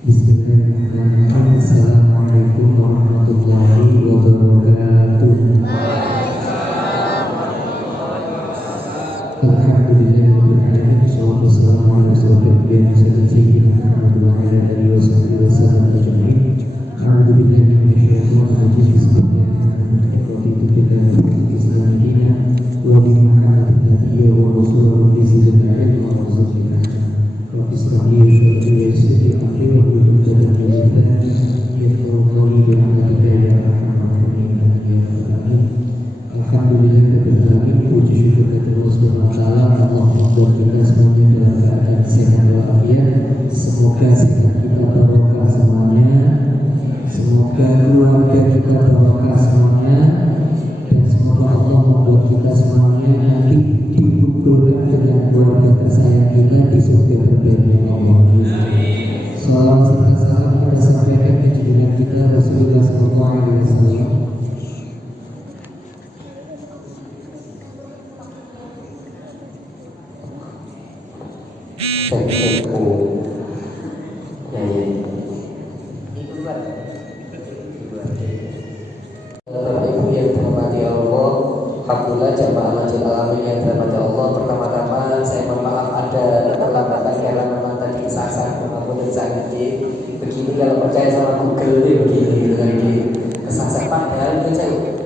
Bismillahirrahmanirrahim. Assalamualaikum warahmatullahi wabarakatuh. Alhamdulillahirabbil alamin. Wassalatu wassalamu ala rasulillah sayyidina Muhammad wa ala alihi wasallam ajma'in. A'udzu billahi minasyaitonir rajim. Bismillahirrahmanirrahim. Raditu billahi Islam dinan wa bi Muhammadin nabiyyan wa rasulan wa zidna ilman wa zidna Rabbi israh li sadri wa yassir li amri wahlul 'uqdatam min lisani yafqahu qawli birahmatika ya arhamar rahimin ya rabbal alamin. Alhamdulillahirabbil alamin. Puji syukur kepada Allah Subhanahu wa taala. Allah membuat kita semuanya dalam keadaan sehat walafiat. Semoga sehat kita barokah semuanya. Semoga keluarga kita barokah semuanya. Dan semoga Allah membuat kita semuanya nanti dikumpulkan dengan keluarga tersayang kita di surga berbeda Allah. Salawat serta salam kita sampaikan ke junjungan kita Rasulullah sallallahu alaihi wasallam. Ibu yang dirahmati Allah, alhamdulillah jamaah masjid alamin yang dirahmati Allah. Pertama-tama saya mohon maaf ada keterlambatan karena memang tadi kesasar maupun sangat begini. Kalau percaya sama Google ini begini lagi kesasar, padahal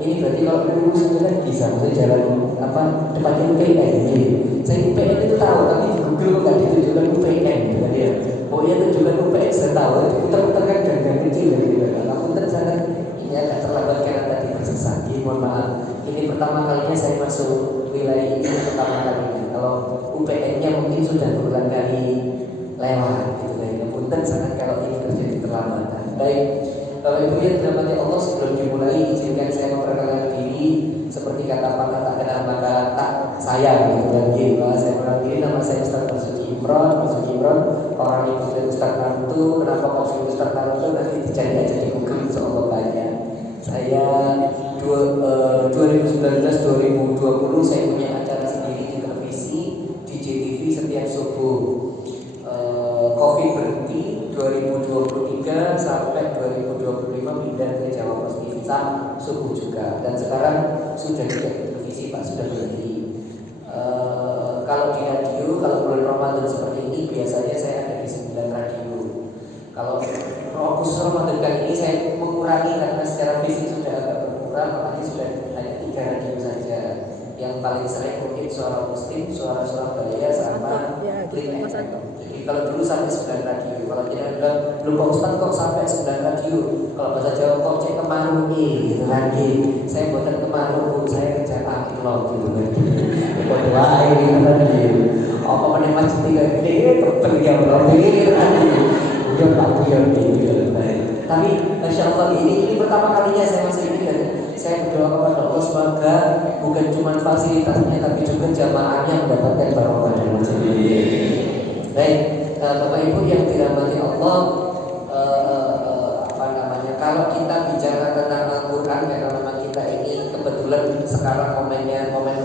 ini berarti kalau lurus itu kan bisa, maksudnya jalan apa depannya UPN ini. Saya UPN itu tahu, tapi di Google kok nggak ditunjukkan UPN gitu kan ya. Oh iya, tunjukkan UPN saya tahu, diputar-putar kan gang kecil gitu kan. Aku sangat ini agak terlambat karena tadi tersesat. Mohon maaf. Ini pertama kalinya saya masuk wilayah ini pertama kalinya. Kalau UPN-nya mungkin sudah berulang kali lewat gitu kan. Punten sangat kalau ini terjadi terlambatan. Baik, Bapak Ibu yang dirahmati Allah, sebelum dimulai izinkan saya memperkenalkan diri. Seperti kata Pak, tak kenal maka tak sayang gitu kan. Saya kenal diri, nama saya Ustaz Basuki Imron. Orang ibu dari Ustaz Naruto. Kenapa kok saya Ustaz Naruto? Nanti dicari aja di Google, insyaallah banyak. Saya 2019-2020 saya punya acara sendiri di televisi di JTV setiap subuh. Covid berhenti 2023 sampai 2025 pindah ke Jawa Pos TV subuh juga, dan sekarang sudah tidak di televisi Pak, sudah berhenti. Kalau di radio, kalau bulan Ramadan seperti ini biasanya saya ada di 9 radio. Kalau khusus Ramadan kali ini saya mengurangi karena secara fisik sudah agak berkurang, makanya sudah hanya 3 radio saja. Yang paling sering mungkin Suara Muslim, Suara Surabaya, sama Klik FM. Jadi kalau dulu sampai 9 radio. Kalau kita bilang belum Pak Ustaz kok sampai 9 radio. Kalau bahasa Jawa kok cek kemaru gitu kan. Saya buatan kemaru, saya kerja akhlo gitu kan. Kok doain gitu kan. Apa meneh masjid tiga gede tebel ya Allah ini kan. Udah tak punya gitu. Tapi Masya Allah ini pertama kalinya saya masuk ini dan saya berdoa kepada Allah semoga bukan cuma fasilitasnya tapi juga jamaahnya mendapatkan barokah dan masjid ini. Baik, Bapak Ibu yang dirahmati Allah, kalau kita bicara tentang Al-Quran, karena memang kita ini kebetulan sekarang momen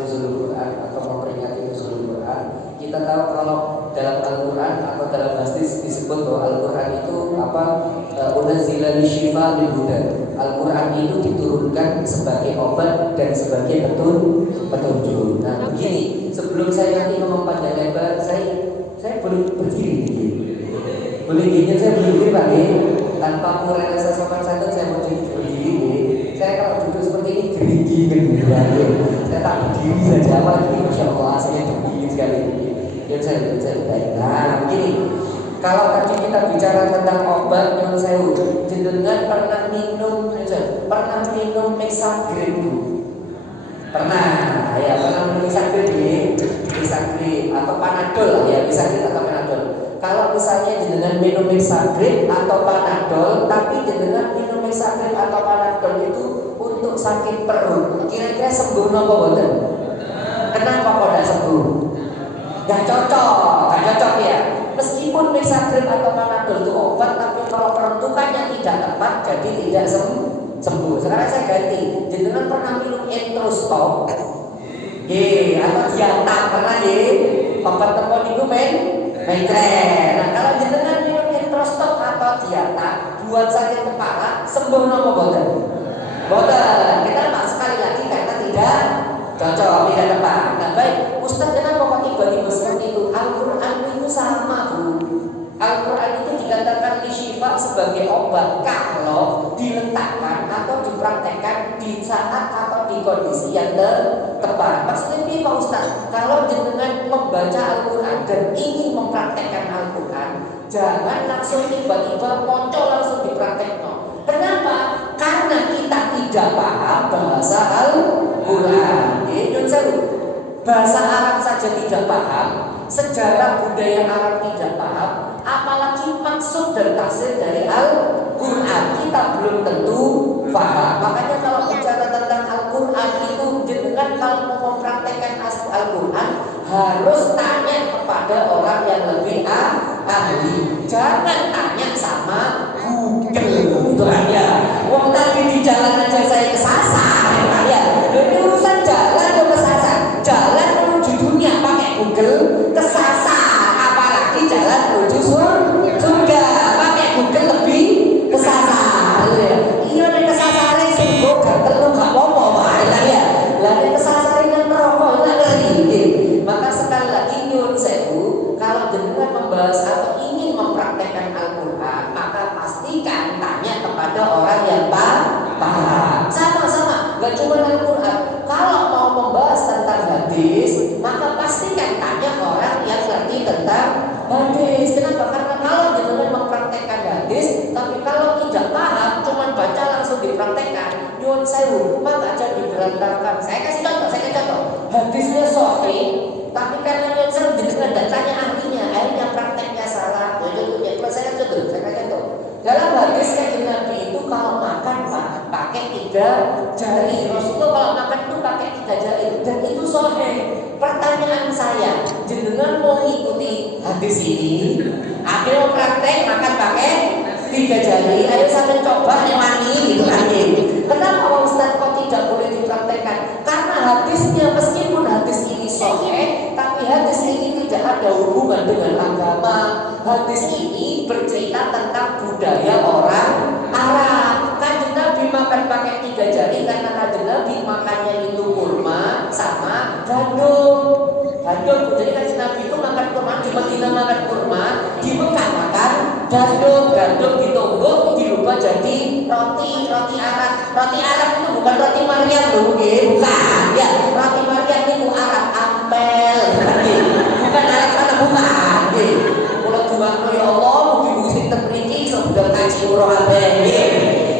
nuzulul Quran atau memperingati nuzulul Quran. Kita tahu kalau dalam Al-Quran atau dalam hadis disebut bahwa Al-Quran itu unazzila lisyifa lil huda. Al-Quran itu diturunkan sebagai obat dan sebagai petunjuk. Nah, begini, sebelum saya nanti ngomong panjang lebar, saya boleh berdiri. Boleh gini, saya berdiri Pak, tanpa mengurangi rasa sopan santun, saya mau berdiri. Saya kalau duduk seperti ini gering kan, saya tak berdiri saja, apalagi Masya Allah saya berdiri sekali. Dan saya baik. Nah, begini. Kalau tadi kita bicara tentang obat yang saya jenengan pernah minum Mexagrid Bu? Pernah minum Mexagrid atau Panadol ya, Mexagrid atau Panadol. Kalau misalnya jenengan minum Mexagrid atau Panadol, tapi jenengan minum Mexagrid atau Panadol itu untuk sakit perut, kira-kira sembuh napa boten? Kenapa kok tidak sembuh? Gak cocok ya. Meskipun Mexagrid atau Panadol itu obat, tapi kalau peruntukannya tidak tepat, jadi tidak sembuh. Sekarang saya ganti. Jenengan pernah minum Entrostop? Atau Diantam pernah obat tepon itu maitren. Nah, kalau jenengan minum prostopathodiata buat sakit kepala sembuh nopo boten? Boten. Kenapa? Sekali lagi karena tidak cocok, tidak tepat. Nah baik, Ustaz kenapa kok tiba-tiba seperti itu? Al-Quran itu sama Bu. Al-Quran itu dikatakan lisyifa sebagai obat kalau diletakkan atau dipraktekkan di saat atau di kondisi yang tepat. Maksudnya ini Pak Ustaz, kalau jenengan membaca Al-Quran dan ingin mempraktekkan Al-Quran, jangan langsung tiba-tiba muncul langsung dipraktekkan. Kenapa? Karena kita tidak paham bahasa Al-Quran. Bahasa Arab saja tidak paham, sejarah budaya Arab tidak paham, apalagi maksud dan tafsir dari Al-Quran kita belum tentu paham. Makanya kalau bicara tentang Al-Quran itu jenengan kalau mau mempraktekkan Al-Quran harus tanya kepada orang yang lebih ahli. Jangan tanya sama Google itu aja. Wong tadi di jalan aja saya kesasar ya. Ini urusan jalan atau kesasar? Jalan menuju dunia pakai Google kesasar, apalagi jalan menuju surga pakai Google lebih kesasar. Iya nih kesasarnya surga gatel lu gak apa-apa ya. Lah nek kesasar nang neraka nggak ngerti. Maka sekali lagi nyuwun sewu, kalau jenengan membahas atau ingin mempraktekkan Al-Quran, maka pastikan tanya kepada orang yang paham. Sama-sama, gak cuma Al-Quran. Kalau mau membahas tentang hadis, maka pastikan tanya orang yang ngerti tentang hadis. Kenapa? Karena kalau jenengan mempraktekkan hadis, tapi kalau tidak paham, cuma baca langsung dipraktekkan, nyuwun sewu, maka jadi berantakan. Saya kasih contoh. Hadisnya sahih, tapi karena nyuwun sewu jenengan tidak tanya artinya, akhirnya prakteknya salah. Saya contoh. Dalam hadis Kanjeng Nabi itu kalau makan pakai 3 jari. Rasulullah kalau makan itu pakai 3 jari dan itu sahih. Pertanyaan saya, jenengan mau ikuti hadis ini? Akhirnya praktek makan pakai 3 jari. Ayo sampai coba yang wangi gitu aja. Kenapa Pak Ustaz kok tidak boleh dipraktekkan? Karena hadisnya meskipun hadis ini sahih, tapi hadis ini tidak ada hubungan dengan agama. Hadis ini bercerita tentang budaya orang Arab. Kanjeng Nabi makan pakai 3 jari karena Kanjeng Nabi makannya itu kurma sama gandum. Jadi Kanjeng Nabi itu makan kurma, di Madinah makan kurma, di Mekah makan gandum ditumbuk dirubah jadi roti Arab. Roti Arab itu bukan roti Maryam loh, bukan. Ya, roti Maryam itu Arab ampel. Bukan Arab mana bukan. Kalau Tuhan ya Allah, mugi-mugi sinten mriki iso budal kaji ora kabeh.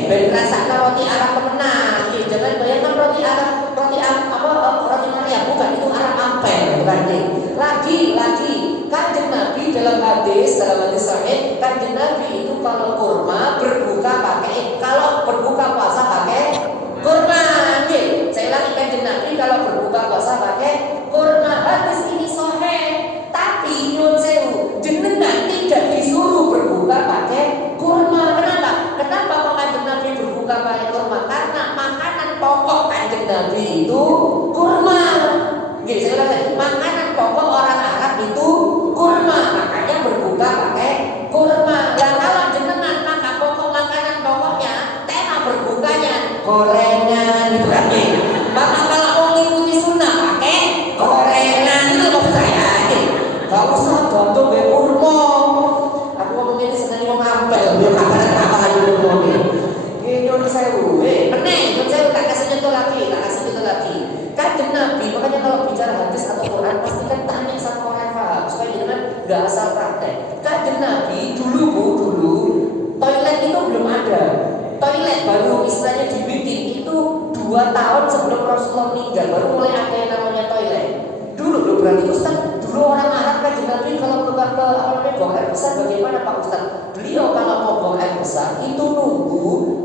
Ben rasakno roti Arab temenan. Jangan bayangkan roti Maryam, bukan, itu Arab ampel, bukan. Lagi Kanjeng Nabi dalam hadis sahih, Kanjeng Nabi itu kalau kurma kalau berbuka puasa pakai kurma. Saya ulangi, Kanjeng Nabi kalau berbuka puasa pakai kurma. Hadis ini sahih, tapi nyuwun sewu, jenengan tidak disuruh berbuka pakai kurma. Kenapa kok Kanjeng Nabi berbuka pakai kurma? Karena makanan pokok Kanjeng Nabi itu kurma. Saya ulangi, makanan pokok orang Arab itu kurma, makanya berbuka pakai kurma. Dan kalau jenengan makan makanan pokoknya, tema berbukanya gorengan gitu kan. Maka kalau mau ngikuti sunnah pakai gorengan itu maksud saya. Gak usah gantung be kurma. Aku ngomong ini seneng wong ampel, yo kabaran apa lagi ngomong ini. Nyuwun sewu, saya tak kasih contoh lagi. Kanjeng Nabi, makanya kalau bicara hadis atau Quran pastikan tanya sama orang yang paham supaya jangan nggak asal praktek. Kanjeng Nabi dulu toilet itu belum ada. Toilet baru istilahnya dibikin itu 2 tahun sebelum Rasulullah meninggal, baru mulai ada yang namanya toilet. Dulu berarti Ustaz, dulu orang Arab Kanjeng Nabi kalau buang air besar bagaimana Pak Ustaz? Beliau kalau mau buang air besar itu nunggu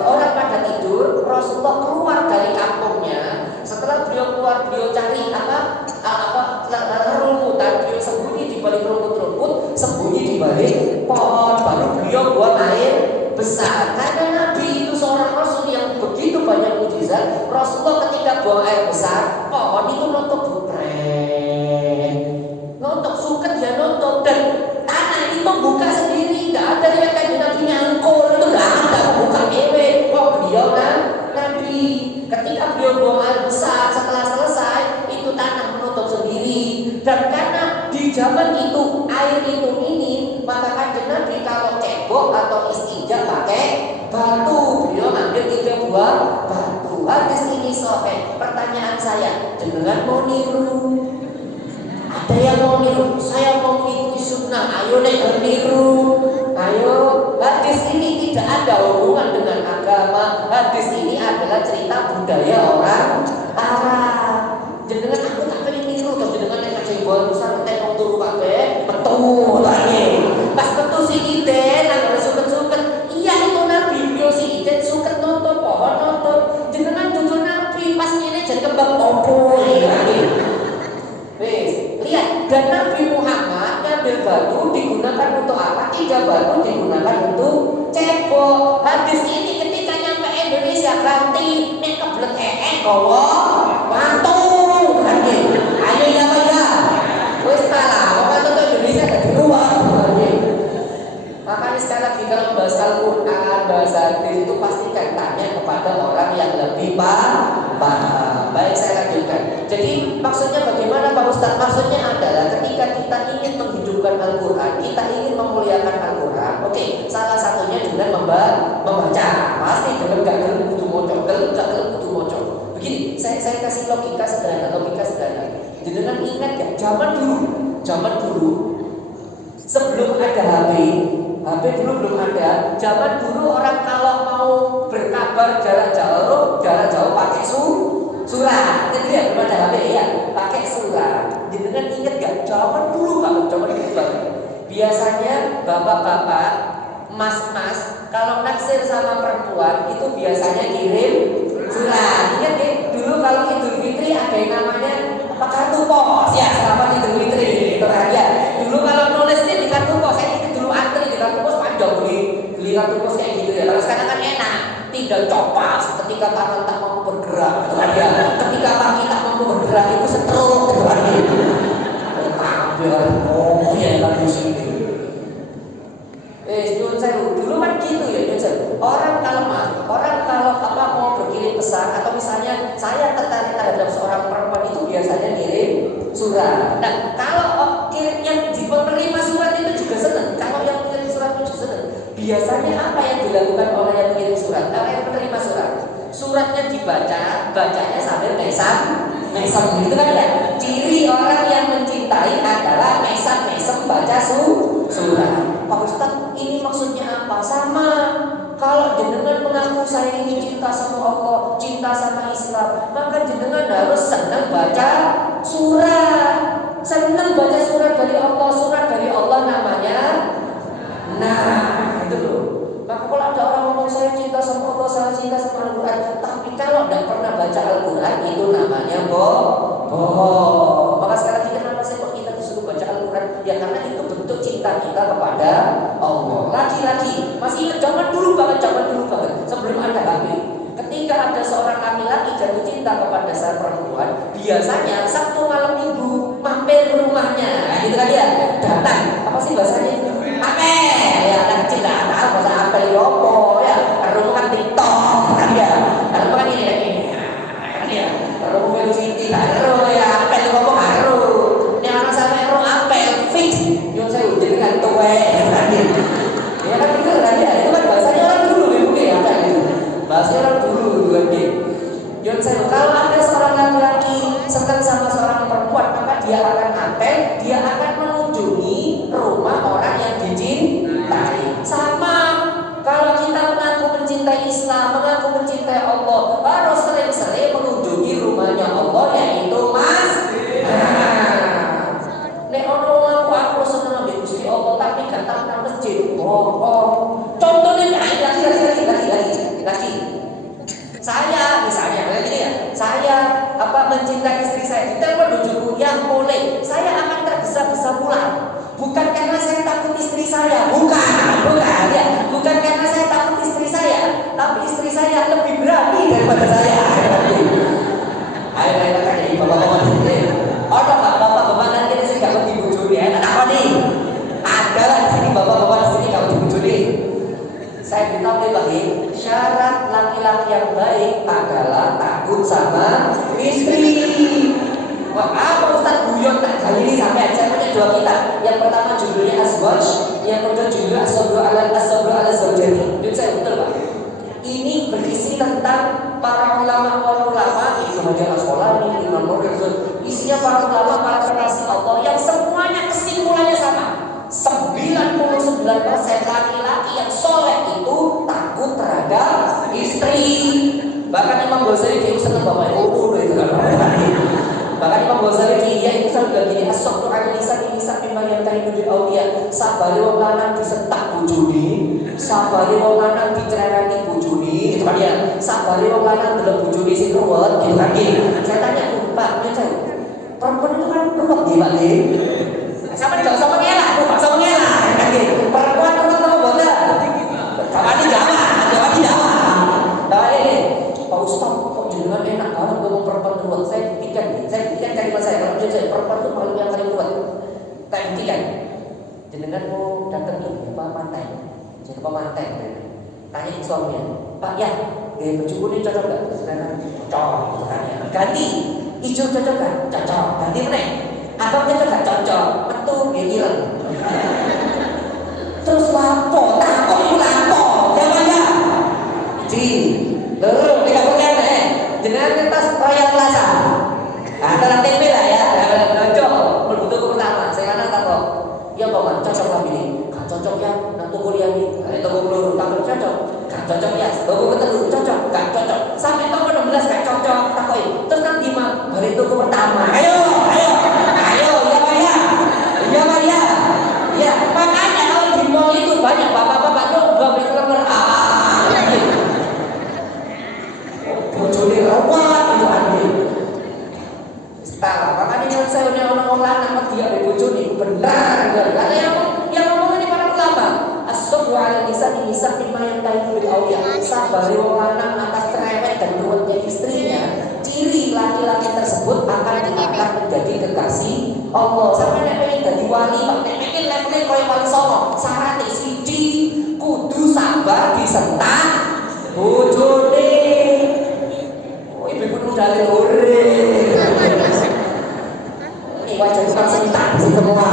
orang pada tidur, Rasulullah keluar dari kampungnya. Setelah beliau keluar, beliau cari rumputan, beliau sembunyi di balik rumput, sembunyi di balik pohon, baru beliau buang air besar. Karena Nabi itu seorang Rasul yang begitu banyak mujizat. Rasulullah ketika buang air besar, pohon itu nonton bubrek, nonton suket ya nonton, dan tanah itu buka sendiri. Dan karena di zaman itu air itu minim, maka Kanjeng Nabi kalau cebok atau istinja pakai batu. Beliau ambil 3 buah batu. Hadis ini sahih. Pertanyaan saya, jenengan mau niru? Ada yang mau niru? Saya mau mengikuti sunnah. Ayo nek niru. Ayo. Hadis ini tidak ada hubungan dengan agama. Hadis ini adalah cerita budaya orang Arab. Jenengan aku tak pengen niru, terus jenengan nek kecewa besar nek wong turu kabeh betul lagi. Pas betul si ide nang suket-suket. Iya itu Nabi yo si ide suket nonton pohon nonton. Jenengan dudu Nabi pas ini jadi kembang opo lagi. Wes, lihat dan Nabi Muhammad ngambil batu digunakan untuk apa? 3 batu digunakan untuk cebok. Hadis ini ketika nyampe Indonesia ganti nek keblek gowo mantu. Ayo ya Pak ya. Wes salah, apa itu Indonesia ada di luar. Makanya sekali lagi kalau bahas Al-Quran, bahasa hadis itu pastikan tanya kepada orang yang lebih paham. Baik, saya lanjutkan. Jadi maksudnya bagaimana Pak Ustaz? Maksudnya adalah ketika kita ingin menghidupkan Al-Quran, kita ingin memuliakan Al-Quran. Oke, salah satunya dengan membaca. Pasti dengan gak kudu moco, gak kudu moco. Begini, saya kasih logika sederhana. Jenengan ingat ya, zaman dulu sebelum ada HP dulu belum ada. Zaman dulu orang kalau mau berkabar jarak jauh pakai surat. Jadi ya belum ada HP ya, pakai surat. Jenengan ingat gak? Zaman dulu banget. Biasanya bapak-bapak, mas-mas kalau naksir sama perempuan itu biasanya kirim surat. Ingat ya, dulu kalau Idul Fitri ada yang namanya kartu pos ya, selamat Idul Fitri itu ya. Dulu kalau nulis di kartu pos, saya ingat dulu antri di kartu pos panjang beli kartu pos kayak gitu ya. Kalau sekarang kan enak, tinggal copas ketika tangan tak mampu bergerak gitu ya. Ketika kaki tak mampu bergerak itu setruk gitu ya. Oh ya lalu sini. Nyun sewu dulu kan gitu ya, nyun sewu. Orang kalau mau berkirim pesan atau misalnya saya tertarik terhadap seorang perempuan itu biasanya kirim surat. Nah, kalau kirim yang di penerima surat itu juga senang. Kalau yang kirim surat itu juga senang. Biasanya apa yang dilakukan oleh yang kirim surat? Oleh yang menerima surat. Suratnya bacanya sambil mesam gitu kan ya. Ciri orang yang mencintai adalah mesam baca surat. Pak Ustaz, ini maksudnya apa? Sama. Kalau jenengan mengaku saya ini cinta sama Allah, cinta sama Islam, maka jenengan harus senang baca surat. Senang baca surat dari Allah. Surat dari Allah namanya itu loh. Maka kalau ada orang ngomong saya cinta sama Allah, saya cinta sama Al-Quran, tapi kalau tidak pernah baca Al-Quran itu namanya bohong. Maka sekali lagi kenapa saya kok kita disuruh baca Al-Quran? Ya karena itu bentuk cinta kita kepada Allah. Lagi-lagi masih ingat zaman dulu banget sebelum ada HP. Ketika ada seorang laki-laki jatuh cinta kepada seorang perempuan, biasanya Sabtu malam Minggu mampir ke rumahnya, gitu kan ya, datang. Apa sih bahasanya itu? Apel ya, anak kecil nggak tahu bahasa apel yopo ya. Rumah kan TikTok kan ya. Rumah kan ini kan ya. Rumah Siti baru ya, apel ngomong baru. Yang anak sama ero apel fix. Yo saya udah dengan tuwe kan ya. Ya kan itu kan ya. Itu kan bahasanya orang dulu mungkin ya kan gitu. Bahasa orang dulu kan gitu. Yo saya kalau ada seorang laki-laki senang sama seorang perempuan, maka dia akan apel, dia akan mengunjungi rumah orang yang dicintai. Sama kalau kita mengaku mencintai Islam, mengaku mencintai Allah, harus sering-sering mengunjungi rumahnya Allah, yaitu nek ono ngaku aku seneng ambek Gusti Allah tapi gak tahu nang masjid. Contohnya lagi. Saya misalnya saya mencintai istri saya, ditelepon bojoku yang boleh, saya akan tergesa-gesa pulang. Bukan karena saya takut istri saya, bukan ya, bukan karena saya takut istri saya, tapi istri saya lebih berani daripada saya. Ayo kan jadi bapak-bapak sini. Ada bapak-bapak nanti di sini gak dibujuri, enak apa nih? Ada lah di sini bapak-bapak di sini gak dibujuri. Saya beritahu nih bagi syarat laki-laki yang baik adalah takut sama istri. Wah, apa Ustaz guyon tak ini sampai saya punya 2 kitab. Yang pertama judulnya Azwaj, yang kedua judulnya As-Sabru ala Zawjati. Itu saya betul Pak. Ini berisi tentang para ulama Ibnu Hajar Al-Asqalani, Imam Nawawi. Isinya para ulama, para kekasih Allah yang semuanya kesimpulannya sama. 99% laki-laki yang soleh itu takut terhadap istri. Bahkan Imam Ghazali dia senang bapak ibu itu kan. Bahkan Imam Ghazali dia itu sampai begini, as-sabru 'ala lisan mimma yantahi bil awliya. Sabare wong lanang disentak bojone, sabare wong lanang dicereweti bojone, itu kan ya. Sabare wong lanang delok bojone sing ruwet, gitu kan. Saya tanya, Pak, perempuan itu kan ruwet nggih, Pak nggih. Sampai enggak usah mengelak, Pak, usah mengelak. Perempuan ruwet apa boten? Kawani jawab. Nah ini, Pak Ustaz, kok jenengan enak banget ngomong perempuan ruwet. Saya buktikan cari mas saya. Kalau saya perempuan itu paling yang paling ruwet. Saya buktikan. Jenengan mau datang ini apa pantai? Jadi pemantai. Tanya suaminya, Pak ya, baju kuning cocok nggak? Sekarang cocok. Tanya, ganti. Hijau cocok nggak? Cocok. Ganti mana? Abang cocok nggak? Cocok. Betul, dia hilang. Terus lapo, takut itu lapo, jangan ya. Terus tidak boleh jenengan kertas raya plaza. Antara tempe lah ya, cocok. Berbutuh pertama, saya kan takut. Ya Pak, cocok lah ini. Kan cocok ya, nanti kuliah ini. Toko peluru tak cocok. Kan cocok ya, toko ketelu cocok, kan cocok. Sampai toko 16 kan cocok, takoi. Terus nanti mah dari toko pertama. Ayo, ya Maria. Ya, makanya kalau di mall itu banyak bapak-bapak tuh gak boleh keluar. Bojone rawat itu andi. Setelah makanya yang saya punya orang lanang dia bojone benar. Karena yang ngomong ini para ulama. As-sabru 'ala lisan mimma yantahi bil awliya. Sabar wong lanang atas cerewet dan ruwetnya istrinya. Ciri laki-laki tersebut akan diangkat menjadi kekasih Allah. Sampai nek pengen dadi wali, Pak, nek pengen levelnya koyo wali songo, syaratnya siji kudu sabar disentak bojone. Ibu udah lore. Ini wajah tukang sentak sih semua.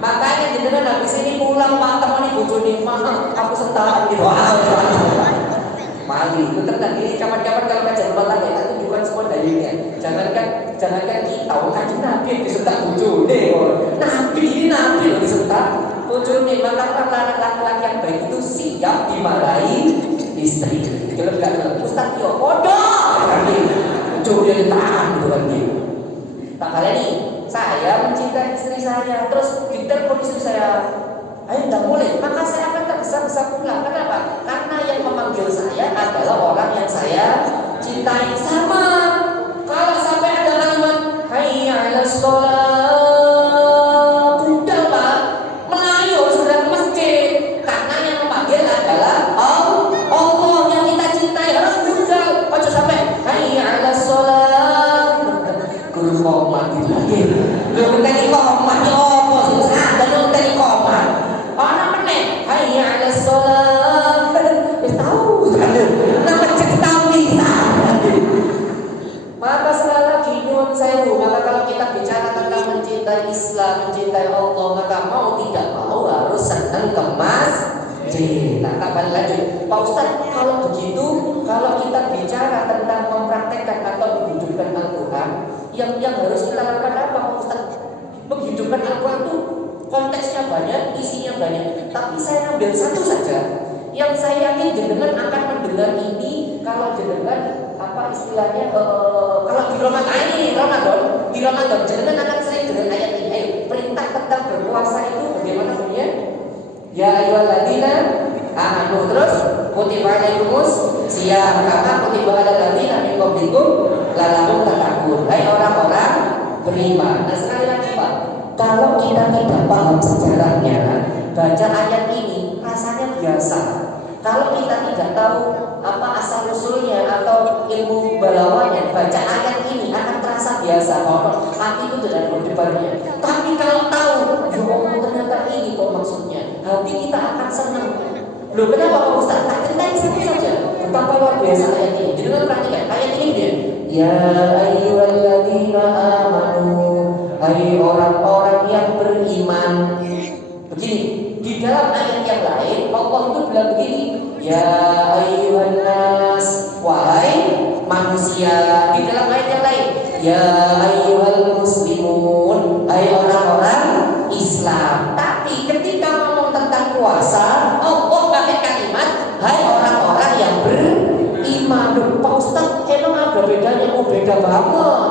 Makanya jenengan habis ini pulang Pak teman ibu bojone, "Maaf, aku sentak gitu." Mali, itu tadi kapan-kapan kalau kajian rumah tangga itu tunjukkan semua dalilnya. Jangankan kita, kaji Nabi yang disentak bojone. Nabi loh disentak bojone. Maka laki-laki yang baik itu siap dimarahi istri. Kalau enggak Ustaz yo bodoh. Bojone ditahan gitu kan gitu. Tak kali ini saya mencintai istri saya, terus ditelepon istri saya, ayo tidak boleh, maka saya akan tergesa-gesa pulang. Kenapa? Karena yang memanggil saya adalah orang yang saya cintai. Sama kalau sampai ada kalimat hayya 'alas shalah, budal Pak, Melayu sudah ke masjid. Karena yang memanggil adalah Allah yang kita cintai, harus budal. Ojo sampai hayya 'alas shalah, guru komat lagi. Guru tadi komat apa sih? Ada tadi komat. Orang meneh, hayya 'alas shalah. Tahu kan? Nama cerita bisa. Maka sekali lagi nyuwun sewu, maka kalau kita bicara tentang mencintai Islam, mencintai Allah, maka mau tidak mau harus senang kemas. Nah, kapan lagi? Pak Ustaz, kalau begitu, kalau kita bicara tentang mempraktekkan atau menghidupkan Al-Quran, yang harus kita lakukan apa Pak Ustaz? Menghidupkan Al-Quran itu konteksnya banyak, isinya banyak. Tapi saya ambil satu saja yang saya yakin jenengan akan mendengar ini kalau jenengan apa istilahnya kalau di Ramadan jenengan akan sering dengan ayat ini. Perintah tentang berpuasa itu bagaimana bunyinya? Ya ayyuhalladzina amanu, terus kutiba alaikumus shiyam kama kutiba alal ladzina min qablikum la'allakum tattaqun. Hai orang-orang beriman. Nah sekali lagi Pak, kalau kita tidak paham sejarahnya, baca ayat ini rasanya biasa. Kalau kita tidak tahu apa asal usulnya atau ilmu balawanya, baca ayat ini akan terasa biasa. Kalau hati itu tidak berdebarnya. Tapi kalau tahu, ya Allah ternyata ini kok maksudnya, hati kita akan senang. Loh kenapa Pak Ustaz? Tak ceritain satu saja. Betapa luar biasa ayat ini. Jadi kan perhatikan ayat ini dia. Ya ayyuhalladzina amanu, hai bilang begini, ya ayyuhan nas, wahai manusia. Di dalam ayat yang lain, ya ayyuhal muslimun, hai orang-orang Islam. Tapi ketika ngomong tentang puasa, Allah pakai kalimat hai orang-orang yang beriman. Pak Ustadz, emang ada bedanya? Oh, beda banget.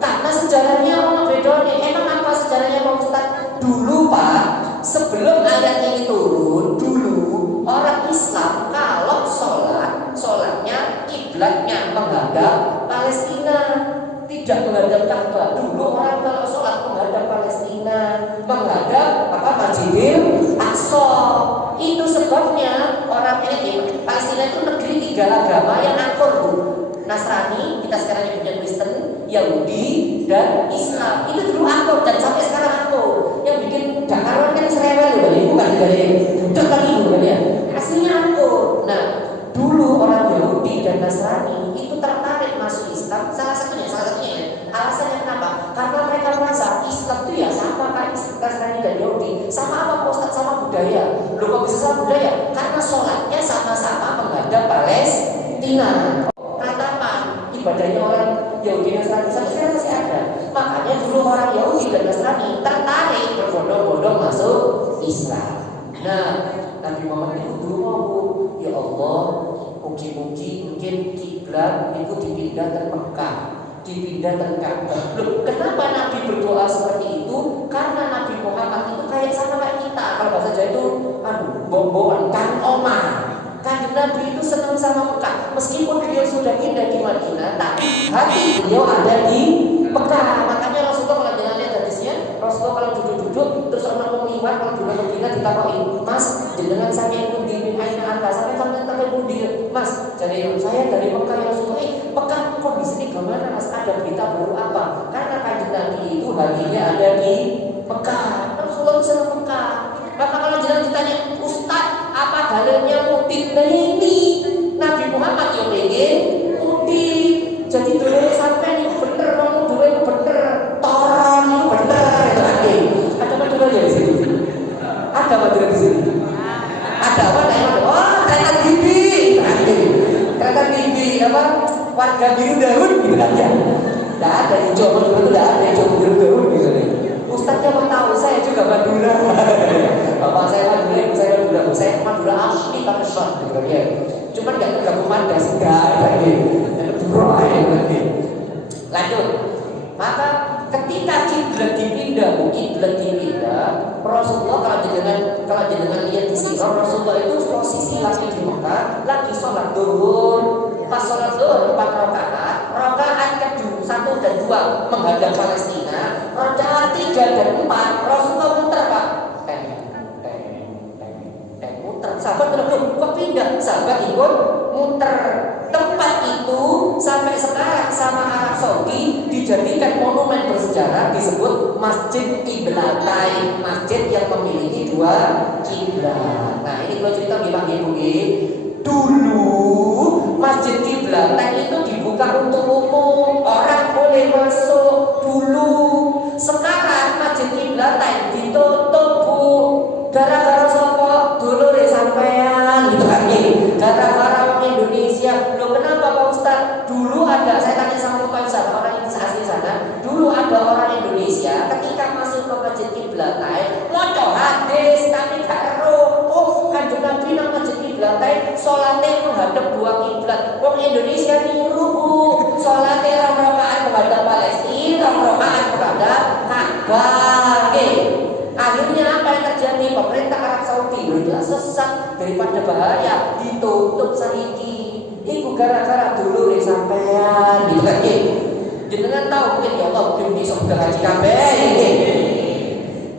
Karena sejarahnya orang bedanya. Emang apa sejarahnya Pak Ustadz? Dulu Pak, sebelum ayat ini turun, dulu orang Islam kalau sholatnya kiblatnya menghadap Palestina, tidak menghadap Ka'bah. Dulu orang kalau sholat menghadap Palestina, menghadap Masjidil Aqsa. Itu sebabnya orang ini Palestina itu negeri 3 agama yang akur, Bu. Nasrani, kita sekarang nyebutnya Kristen, Yahudi, dan Islam. Itu dulu akur dan sampai sekarang akur. Yang bikin Jakarta kan serewel loh, ini bukan dari budak lagi bukan ya. Aslinya akur. Nah, dulu orang Yahudi dan Nasrani itu tertarik masuk Islam. Salah satunya ya. Alasannya kenapa? Karena mereka merasa Islam itu ya sama kayak Nasrani dan Yahudi. Sama apa Pak Ustadz? Sama budaya. Loh kok bisa sama budaya? Karena sholatnya sama-sama menghadap Palestina. Ratapan ibadahnya orang Yahudi dan Nasrani sampai sekarang masih ada. Makanya dulu orang Yahudi dan Nasrani tertarik berbondong-bondong masuk Islam. Nah, Nabi Muhammad itu dulu mau, ya Allah, mugi-mugi mungkin kiblat itu dipindah ke Mekah, dipindah ke Ka'bah. Loh, kenapa Nabi berdoa seperti itu? Karena Nabi Muhammad itu kayak sama kayak kita. Kalau bahasa Jawa itu, bomboan, kan omah. Kanjeng Nabi itu senang sama Mekah. Meskipun beliau sudah pindah di Madinah, tapi hati beliau ada di Mekah. Makanya Rasulullah kalau jalan lihat hadisnya, Rasulullah kalau duduk-duduk terus orang mau liwat, kalau duduk Madinah ditakokin, Mas, jenengan saya pun di aina anta, sampai pundi, Mas. Jadi saya dari Mekah ya Rasulullah. Mekah kondisi gimana Mas? Ada berita baru apa? Karena Kanjeng Nabi itu hatinya ada di Mekah. Rasulullah senang Mekah. Maka kalau jenengan ditanya, Ustaz, apa dalilnya mudik? Nah ini Nabi Muhammad yang pengen mudik. Jadi dulu sampai ini bener, ngomong dulu itu bener, toron itu bener, itu ada. Ada Madura ya di sini? Ada Madura di sini? Ada apa? Oh, kereta Bibi, kereta Bibi apa? Warga biru daun gitu kan ya? Tidak ada hijau Madura itu, tidak ada hijau biru daun gitu nih. Ustaznya mau tahu, saya juga Madura. Bapak saya Madura, ibu saya Madura, saya Madura asli tapi short gitu ya. Cuman nggak tergabung Madas, enggak lagi. Lanjut. Maka ketika kiblat dipindah, Rasulullah kalau jenengan lihat di sini, Rasulullah itu posisi lagi di Mekah, lagi sholat duhur. Pas sholat duhur 4 rakaat kedua 1 dan 2 menghadap Palestina, rakaat 3 dan 4 Rasulullah muter Pak. Muter. Sahabat terus kok pindah, sahabat ikut muter. Tempat itu sampai sekarang sama Arab Saudi dijadikan monumen bersejarah disebut Masjid Qiblatain, masjid yang memiliki 2 kiblat. Nah ini kalau cerita bilang ibu dulu Masjid Qiblatain itu dibuka untuk umum, orang boleh masuk dulu. Sekarang Masjid Qiblatain ditutup Bu, gara-gara sopo dulu deh sampean gitu kan nih, gara-gara orang Indonesia. Loh kenapa Pak Ustaz? Dulu ada, saya tanya sama Pak Ustaz, orang yang asli sana, dulu ada orang Indonesia ketika masuk ke Masjid Qiblatain moco hadis tapi gak ero. Oh Kanjeng Nabi nang Masjid Qiblatain sholatnya menghadap 2 kiblat. Wong Indonesia niru Bu, sholatnya 2 rakaat menghadap Palestina, 2 rakaat menghadap Ka'bah. Akhirnya apa yang terjadi? Pemerintah Arab Saudi sudah sesat daripada bahaya ditutup saiki. Iku gara-gara dulu nih sampean gitu kan. Jenengan tahu mungkin ya Allah mungkin besok udah haji kabeh.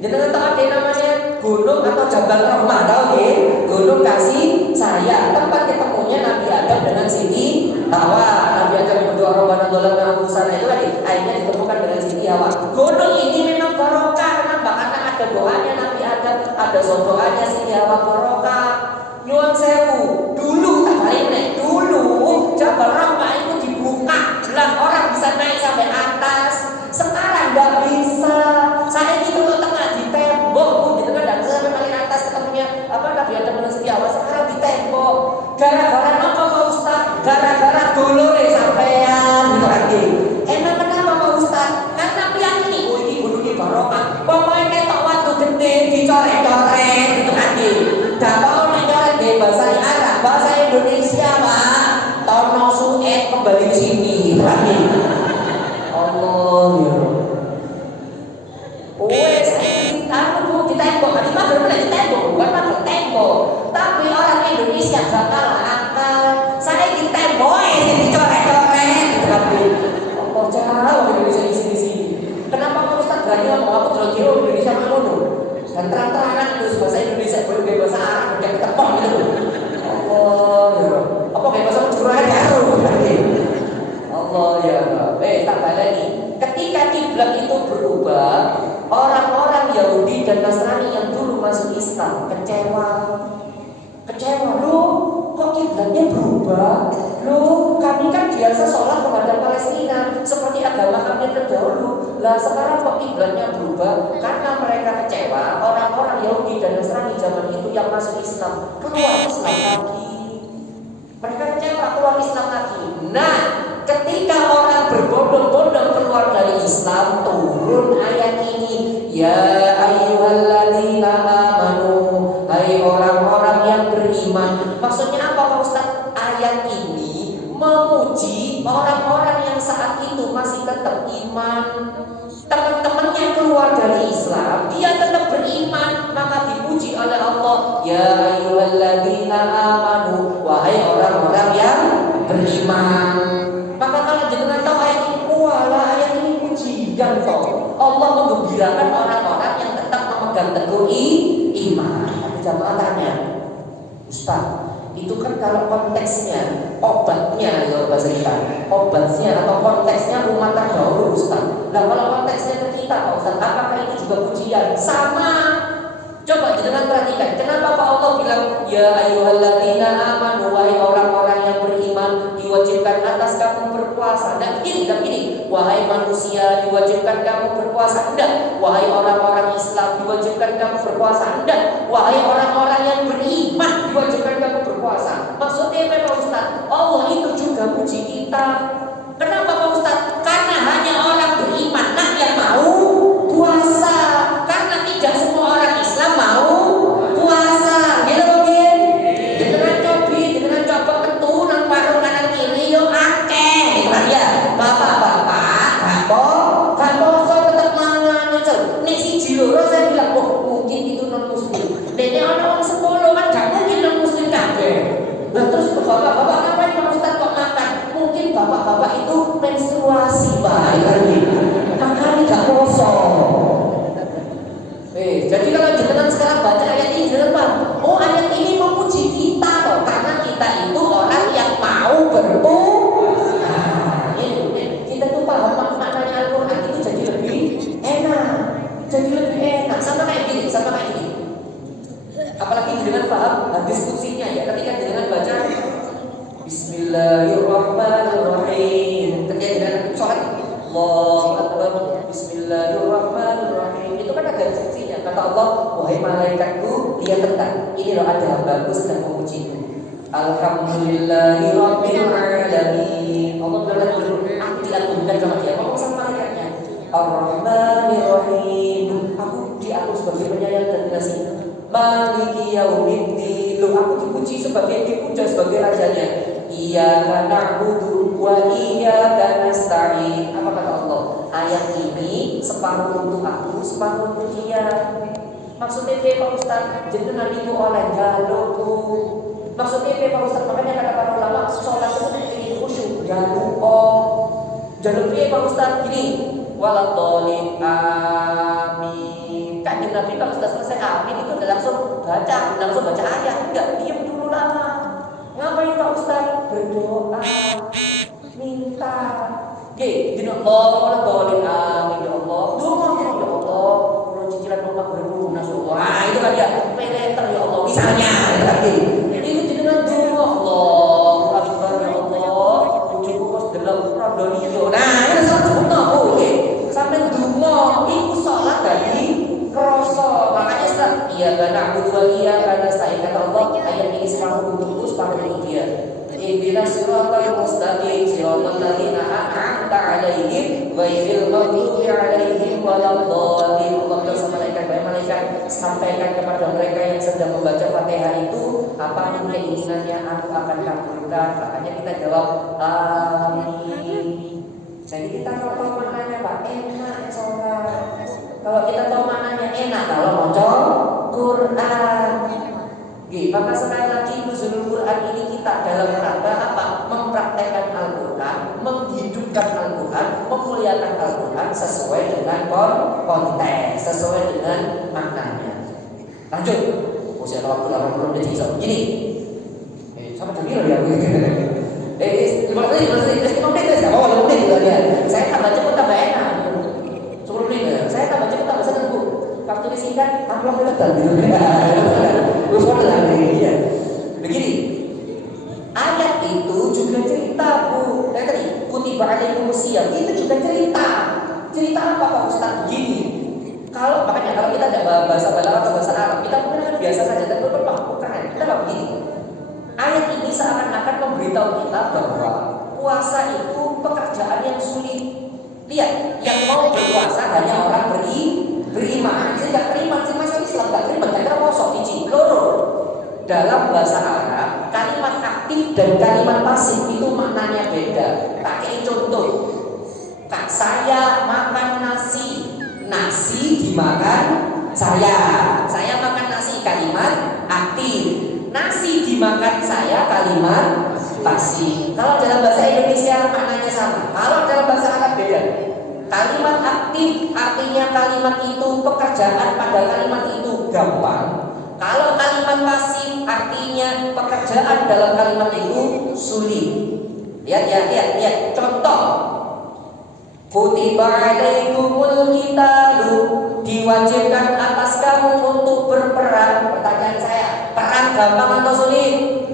Jenengan tahu ada namanya gunung atau Jabal Rahmah, tahu nggih? Gunung kasih sayang, tempat ketemunya Nabi Adam dengan Siti Hawa. Nabi Adam berdoa Rabbana dzalamna anfusana, itu tadi akhirnya ditemukan dengan Siti Hawa. Gunung ini memang barokah, kenapa? Karena ada doanya Nabi Adam, ada doanya Siti Hawa barokah. Nyuwun sewu, dulu tak balik dulu Jabal Rahmah itu dibuka, belang orang bisa naik sampai atas. Sekarang nggak bisa. Saya itu tengah di tembok, gitu kan, dan sampai paling atas ketemunya apa Nabi Adam dengan Siti Hawa. Sekarang di Allah ya. Wes aku ditembok, nanti mah bener ditembok, bukan mah ditembok. Tapi orang Indonesia gak kalah akal. Saya ditembok, dicoret-coret, tapi Allah jauh Indonesia di sini. Kenapa Pak Ustaz berani ngomong aku jero-jero Indonesia ngono? Dan terang-terangan terus bahasa Indonesia boleh bahasa Arab yang ketepong gitu. Allah ya. Apa kayak bahasa curhat karo berarti. Allah ya. Tak baleni. Ketika kiblat itu berubah, orang-orang Yahudi dan Nasrani yang dulu masuk Islam kecewa. Loh, kok kiblatnya berubah? Loh, kami kan biasa sholat menghadap Palestina seperti agama kami terdahulu. Lah sekarang kok kiblatnya berubah? Karena mereka kecewa. Orang-orang Yahudi dan Nasrani zaman itu yang masuk Islam keluar Islam lagi. Mereka kecewa keluar Islam lagi. Nah, ketika orang berbondong-bondong keluar dari Islam, turun ayat ini, ya ayyuhalladzina amanu, hai orang-orang yang beriman. Maksudnya apa Pak Ustaz? Ayat ini memuji orang-orang yang saat itu masih tetap iman. Teman-temannya keluar dari Islam, dia tetap beriman, maka dipuji oleh Allah, ya ayyuhalladzina amanu, wahai orang-orang yang beriman. Maka kalau jangan tahu ayat ini, walah ayat ini pujian toh. Allah menggembirakan orang-orang yang tetap memegang teguh iman. Tapi jamaah tanya, Ustaz, itu kan kalau konteksnya obatnya ya bahasa kita, obatnya atau konteksnya umat terdahulu Ustaz. Nah kalau konteksnya ke kita Pak Ustaz, apakah itu juga pujian? Sama. Coba jangan perhatikan, kenapa Pak Allah bilang ya ayyuhalladzina amanu, wahai orang-orang yang beriman, diwajibkan atas kamu berpuasa. Dan begini, wahai manusia diwajibkan kamu berpuasa. Enggak, wahai orang-orang Islam diwajibkan kamu berpuasa. Enggak, wahai orang-orang yang beriman diwajibkan kamu berpuasa. Maksudnya apa Pak Ustaz? Allah itu juga puji kita. Kenapa Pak Ustaz? Karena hanya orang beriman lah yang mau puasa. Karena tidak semua orang Islam mau puasa. Gitu mungkin. Dengan coba keturunan warung kanan kiri yo akeh. Gitu kan ya. Bapak-bapak, poso tetap mangan aja. Nek siji loro saya bilang, "Oh, mungkin itu non muslim." Dene orang 10 kan gak mungkin non muslim kabeh. Nah, terus bapak-bapak ngapain Pak Ustaz kok makan? Mungkin bapak-bapak itu menstruasi, Pak. Makanya gak poso. Jadi kalau jenengan sekarang baca ayat ini jenengan paham, oh ayat ini memuji kita loh, karena kita itu orang yang mau berpuasa. Kita tuh paham maknanya Al-Quran itu jadi lebih enak, sama kayak gini. Apalagi jenengan paham diskusinya ya, ketika jenengan baca Bismillahirrahmanirrahim, ketika jenengan sholat Allahu Akbar, Bismillahirrahmanirrahim, itu kan ada diskusinya. Kata Allah, wahai malaikatku, dia tentang ini loh, ada hambaku sedang memujiku. Alhamdulillahirabbil alamin. Allah bilang aku diagungkan sama dia. Ngomong sama malaikatnya, Ar-Rahmanir-Rahim, aku sebagai penyayang dan pengasih. Maliki yaumiddin, aku dipuji sebagai dipuja sebagai rajanya. Iyyaka na'budu wa iyyaka nasta'in. Apa kata Allah? Ayat ini separuh untuk aku, separuh untuk dia. Maksudnya Pak Ustaz, jenengan itu oleh jalurku. Maksudnya Pak Ustaz, makanya kata para ulama, sholat itu ini khusyuk, jalur Pak Ustaz gini, waladhdallin amin. Kan Nabi Pak Ustaz selesai amin itu udah langsung baca ayat, enggak diam dulu lama. Ngapain Pak Ustaz? Berdoa, minta. Gini Allah, waladhdallin amin ya Allah. Doa ya Allah, kalau cicilan rumah berlunas. Wah itu kan ya, peleter ya Allah misalnya. Berarti ini dengan doa Allahu Akbar ya Allah. Cukup bos dalam rodonio. Nah ini salah sebutnya sampai dungo itu sholat tadi kroso. Makanya Ustaz, iya karena aku dua iya karena saya kata Allah ayat ini separuh untukku, separuh untuk dia. Ihdinas siratal mustaqim, siratal ladzina an'amta 'alaihim ghairil maghdubi 'alaihim waladdallin. Allah bilang sama malaikat, sampaikan kepada mereka yang sedang membaca Fatihah itu apapun keinginannya aku akan kabulkan. Makanya kita jawab amin. Jadi kita kalau tahu maknanya Pak, enak sholat. Kalau kita tahu maknanya enak kalau baca Quran. Maka sekali lagi nuzulul Quran ini kita dalam rangka apa? Mempraktekkan Al-Quran, menghidupkan Al-Quran, memuliakan Al-Quran sesuai dengan konteks, sesuai dengan maknanya. Lanjut. Usia waktu 80 menit bisa begini. Sama jadi loh ya. 5 menit, saya tambah cepat tambah enak. 10 menit, saya tambah cepat tambah senang Bu. Waktu ini singkat, amplop legal gitu. Begini, ayat itu juga cerita Bu. Kayak tadi, kutiba alaikumus syiyam itu juga cerita. Cerita apa Pak Ustaz? Begini. Makanya kalau kita tidak bahasa balaghah atau bahasa Arab, kita mungkin biasa saja, tapi bukan. Kita begini. Ayat ini seakan-akan memberitahu kita bahwa puasa itu pekerjaan yang sulit. Lihat, yang mau berpuasa hanya orang beriman. Saya nggak beriman, sih masa Islam nggak beriman. Saya kosong biji, loro. Dalam bahasa Arab, kalimat aktif dan kalimat pasif itu maknanya beda. Pakai contoh. Kak, saya makan nasi. Nasi dimakan saya. Saya makan nasi, kalimat aktif. Nasi dimakan saya, kalimat pasif. Kalau dalam bahasa Indonesia maknanya sama. Kalau dalam bahasa Arab beda. Kalimat aktif artinya kalimat itu pekerjaan pada kalimat itu gampang. Kalau kalimat pasif artinya pekerjaan dalam kalimat itu sulit. Lihat. Contoh. Kutiba alaikumul qitalu, diwajibkan atas kamu untuk berperang. Pertanyaan saya, perang gampang atau sulit?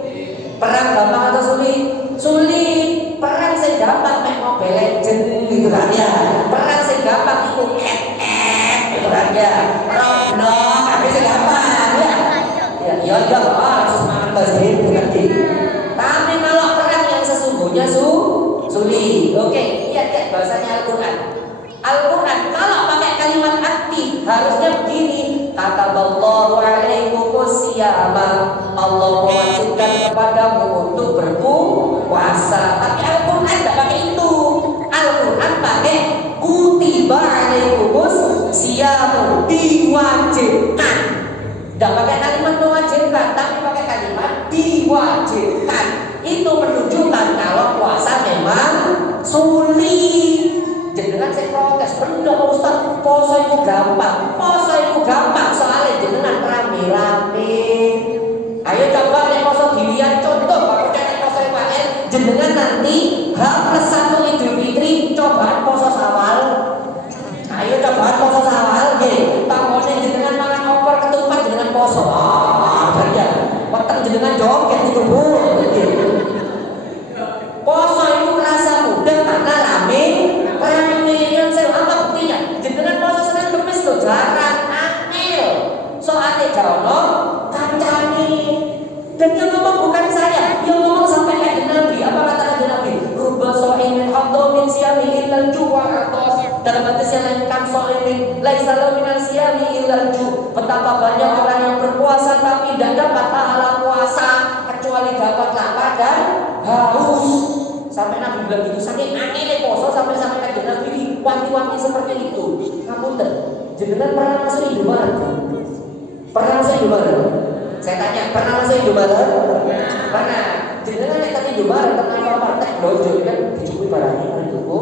Perang gampang atau sulit? Sulit. Perang sing gampang mek Mobile Legends gitu kan ya. Perang sing gampang itu gitu kan ya. Roblox tapi sing gampang ya. Ya harus semangat bahasa Inggris kan. Tapi kalau perang yang sesungguhnya sulit. Oke, lihat bahasanya Al-Quran. Al-Quran kalau pakai kalimat aktif harusnya begini. Kataballahu alaikumus syiyama, Allah mewajibkan kepadamu untuk berpuasa. Tapi Al-Quran tidak pakai itu. Al-Quran pakai kutiba alaikumus syiyam, diwajibkan. Tidak pakai kalimat mewajibkan, tapi pakai kalimat diwajibkan. Itu menunjukkan kalau puasa memang sulit. Jenengan saya protes, bener Ustaz, puasa itu gampang. Puasa itu gampang soalnya jenengan rame-rame. Ayo coba nih puasa dilihat contoh, Pak Ucap puasa Israel. Jenengan nanti H+1 Idul Fitri cobaan puasa Syawal. Ayo cobaan puasa Syawal nggih. Tanggone jenengan mangan opor ketupat jenengan puasa. Ya. Weteng jenengan joget itu Bu. Puasa itu terasa mudah karena rame yang saya apa buktinya? Jenengan puasa Senin Kamis tuh jarang angel. Soalnya jauh kancani. Dan yang ngomong bukan saya, yang ngomong sampai kayak Nabi. Apa kata Nabi? Rubba so'imin haddo min siyami illal juwa. Dalam hadis yang lain kan so'imin laisa lahu minal siyami illal ju. Betapa banyak orang yang berpuasa tapi tidak dapat pahala puasa kecuali dapat lapar dan haus. Sampai Nabi bilang gitu, saking aneh poso sampai kayak Nabi wanti-wanti seperti itu. Ngapunten, jenengan pernah masuk Indomaret? Pernah masuk Indomaret? Saya tanya, pernah masuk Indomaret? Pernah. Jenengan yang tadi Indomaret tentang kamar tek lojo kan dicukui barangnya mari tuku,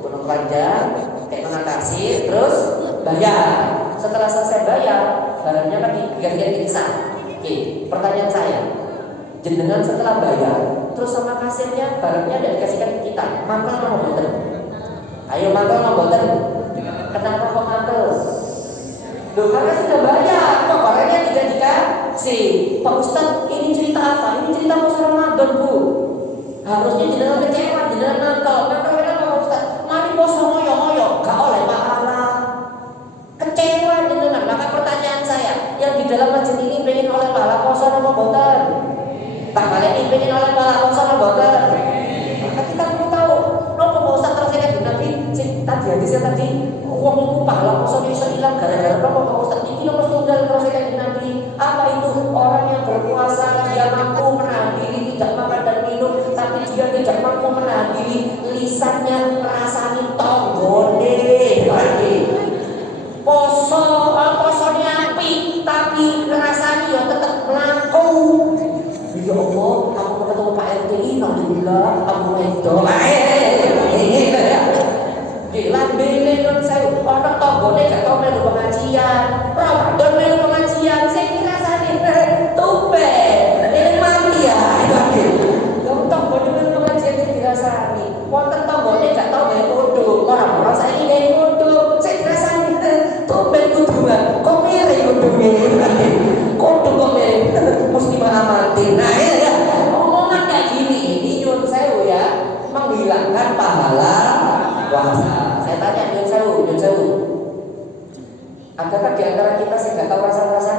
penuh keranjang, kayak mana kasir, terus bayar. Setelah selesai bayar, barangnya kan diganti-ganti kisah. Oke, pertanyaan saya, jenengan setelah bayar terus sama kasirnya barangnya tidak dikasihkan ke kita, mangkal mau boten? Ayo mangkal mau boten? Kenapa kok mangkal? Loh karena sudah bayar, kok barangnya tidak dikasih. Pak Ustaz, ini cerita apa? Ini cerita puasa Ramadan Bu. Harusnya jenengan kecewa, jenengan mangkal. Mangkal kenapa Pak Ustaz? Mari puasa ngoyo-ngoyo, gak oleh pahala. Kecewa jenengan. Maka pertanyaan saya, yang di dalam masjid ini pengen oleh pahala puasa apa boten? Tak balik ingin oleh pahala puasa boten. Maka kita perlu tahu, nopo puasa terus saya Nabi tadi hadisnya tadi uang itu pahala puasa bisa hilang gara-gara nopo Ustaz ini nomor tunggal terus saya Nabi. Apa itu? Orang yang berpuasa dia mampu menahan diri tidak makan dan minum, tapi dia tidak mampu menahan diri lisannya merasani Adakah di antara kita yang nggak tahu rasa-rasa?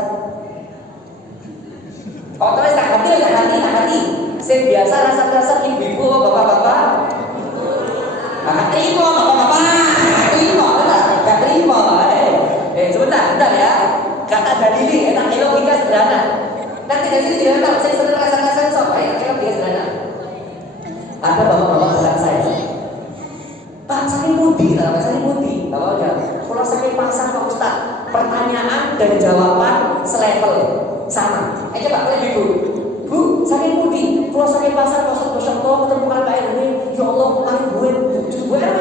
Oh, terus tak hati. Saya biasa rasa-rasa ibu-ibu, bapak-bapak. Nggak terima, bapak-bapak. Nggak terima. Sebentar ya. Kata dalili, enak logika sederhana. Nanti dari sini dia tahu, saya senang rasa-rasa soal ya, dia sederhana. Ada bapak-bapak belakang saya. Pak, saya mudi. Bapak udah. Kalau saya pasang Pak Ustaz, pertanyaan dan jawaban selevel sama. Coba lihat ibu. Bu, saya mudi. Kalau saya pasang Pak Ustaz, ketemu kan Pak RW. Ya Allah, kemarin gue RW,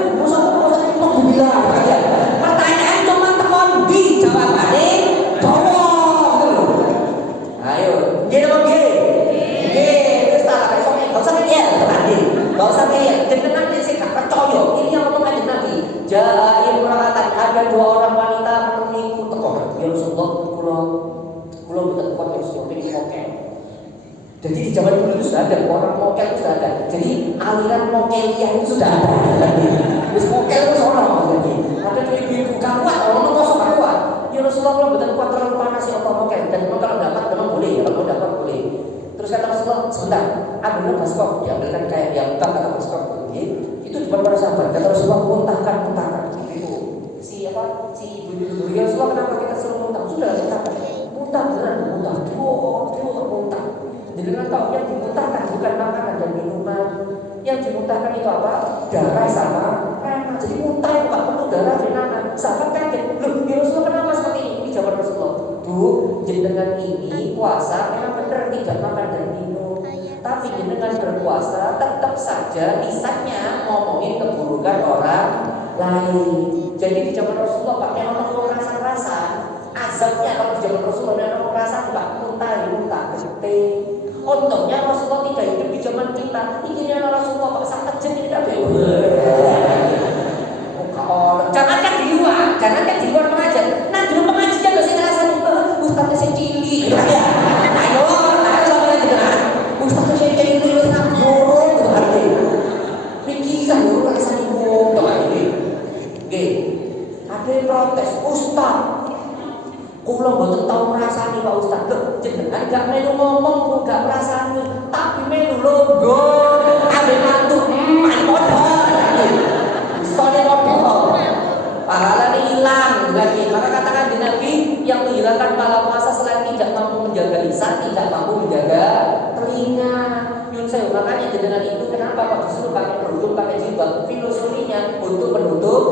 mau bilang. Pertanyaan cuma tekon di jawabannya. Ayo, dia dong dia. Terus tak kayak soalnya, gak usah ngeyel, gak usah ngeyel. Jenengan ini sih gak percaya. Ini yang ngomong aja Nabi. Ja'im ra'atan, ada 2 orang wanita menemui teko. Ya Rasulullah, kulo betul kuat ya Rasulullah, ini mokel. Jadi di zaman dulu itu sudah ada orang mokel itu sudah ada. Jadi aliran mokeliyah itu sudah ada. Terus mokel itu seorang jadi. Ada ibu-ibu kuat, orang kosong kuat. Ya Rasulullah, kalau betul kuat terlalu panas ya Allah mokel. Dan memang kalau dapat memang boleh ya, kalau dapat boleh. Terus kata Rasulullah, sebentar, ambillah baskop, diambilkan kayak yang utang kata baskop itu depan para sahabat. Kata Rasulullah, muntahkan. Itu si ibu ya Rasulullah, kenapa kita suruh muntah? Sudah muntah beneran, muntah. Jadi kan tahu yang dimuntahkan bukan makanan dan minuman. Yang dimuntahkan itu apa? Darah sama renang. Jadi muntah itu gak perlu darah dan renang. Sahabat kaget, loh ya Rasulullah kenapa seperti ini? Ini jawaban Rasulullah. Jenengan ini puasa memang benar tidak makan dan minum, tapi jenengan berpuasa tetap saja lisannya ngomongin keburukan orang lain. Jadi di zaman Rasulullah Pak, memang mau rasa azabnya kalau di zaman Rasulullah memang rasa Pak muntah gede. Untungnya Rasulullah tidak hidup di zaman kita. Ini Rasulullah Pak sangat jadi tidak jangankan di luar pengajian. Nah di luar pengajian loh saya ngerasain Ustaznya saya cili. Ayo sama aja dengan Ustaznya saya cili terus burung gitu arti. Pikiran burung rasanya burung tuh ini. Ada yang protes Ustaz. Kulo mboten tau ngrasani Pak Ustaz. Jenengan gak melu ngomong gak ngrasani, tapi melu logo. Ada mantu pahala hilang lagi. Maka katakan di Nabi yang menghilangkan pahala puasa selain tidak mampu menjaga lisan, tidak mampu menjaga telinga. Makanya dengan itu kenapa Pak disuruh pakai kerudung, pakai jilbab? Filosofinya untuk menutup